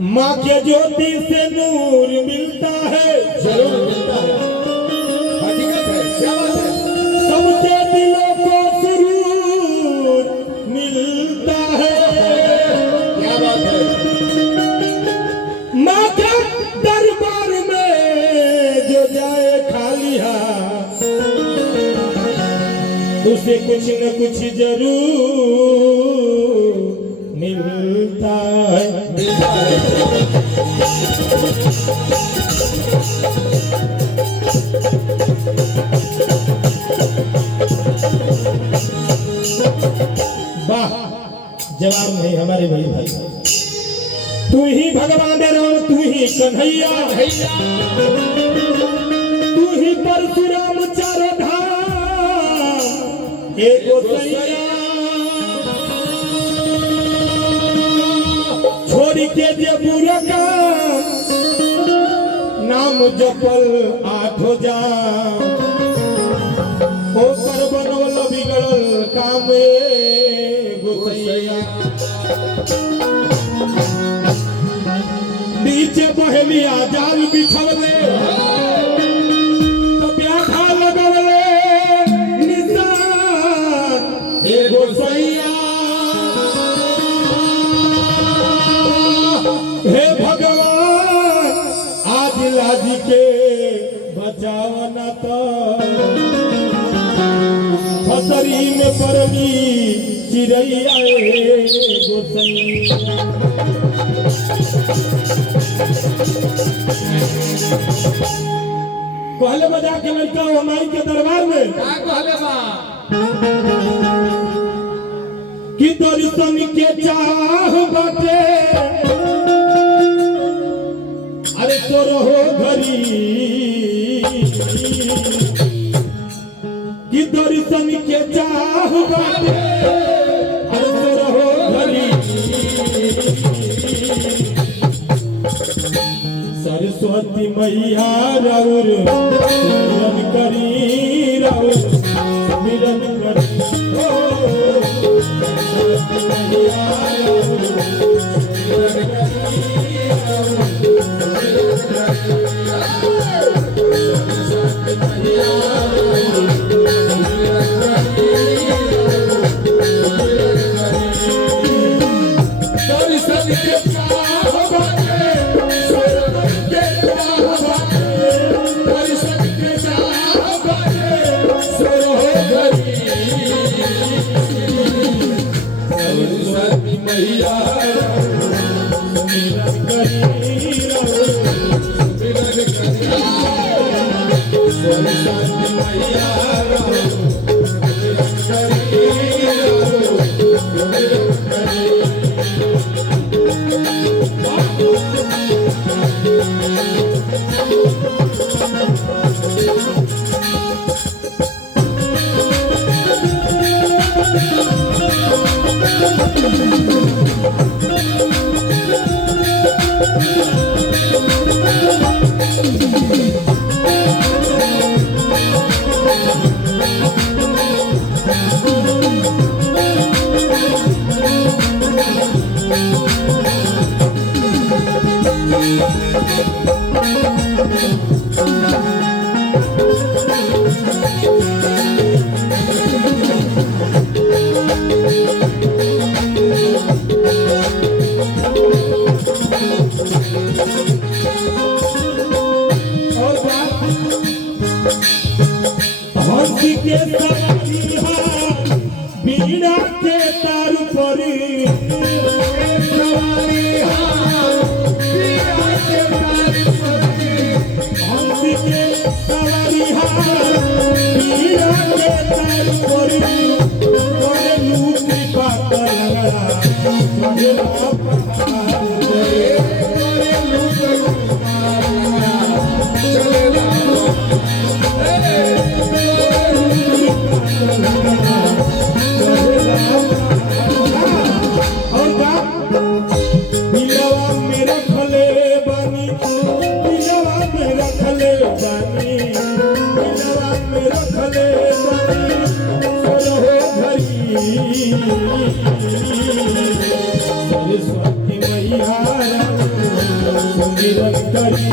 माँ के ज्योति से नूर मिलता है, जरूर मिलता है, हकीकत है, क्या बात है। सबके दिलों को सुरूर मिलता है, क्या बात है। माँ के दरबार में जो जाए खाली हाथ उसे कुछ न कुछ जरूर मिलता है। वाह, जवाब नहीं हमारे भाई भाई। तू ही भगवान राम, तू ही कन्हैया, तू ही परशुराम चारों धाम एगो सैया। छोड़ के जे बुरा का नाम जपल आठो जाम, ओकर बनवल बिगड़ल काम एगो सैया। नीचे बहलिया जाल बिछवले तो ब्याखा लगवले निशान एगो सैया। हे भगवान आज लाज के बचाव न तो फसरी में परमी चिड़ैया एगो सैया। कहले बजा के लड़का वो माई के दरबार में क्या कहले बा कि दर्शन के चाह बाटे, अरे तो रहो घरी कि दर्शन के चाह बाटे, अरे तो रहो घरी। सरस्वती मैया राउर मिलन करी, राउर मिलन करी, ओ सरस्वती मैया राउर मिलन करी, राउर मिलन करी, सरस्वती मैया राउर मिलन करी, राउर मिलन करी। दर्शन के चाह बाटे, मैया मिलन करी, मिलन करी, सरस्वती मैया मिलन करी, मिलन करी। हंसी के सवारी बीड़ा के तार पर, हंसी के सवारी बीड़ा के तार पर, लूटी पाता लगा और का दिलवा में रखले बानी दिलवा में रखले बानी दिलवा में रखले बानी रहो घरी सरस्वती मैया सुमिरन करी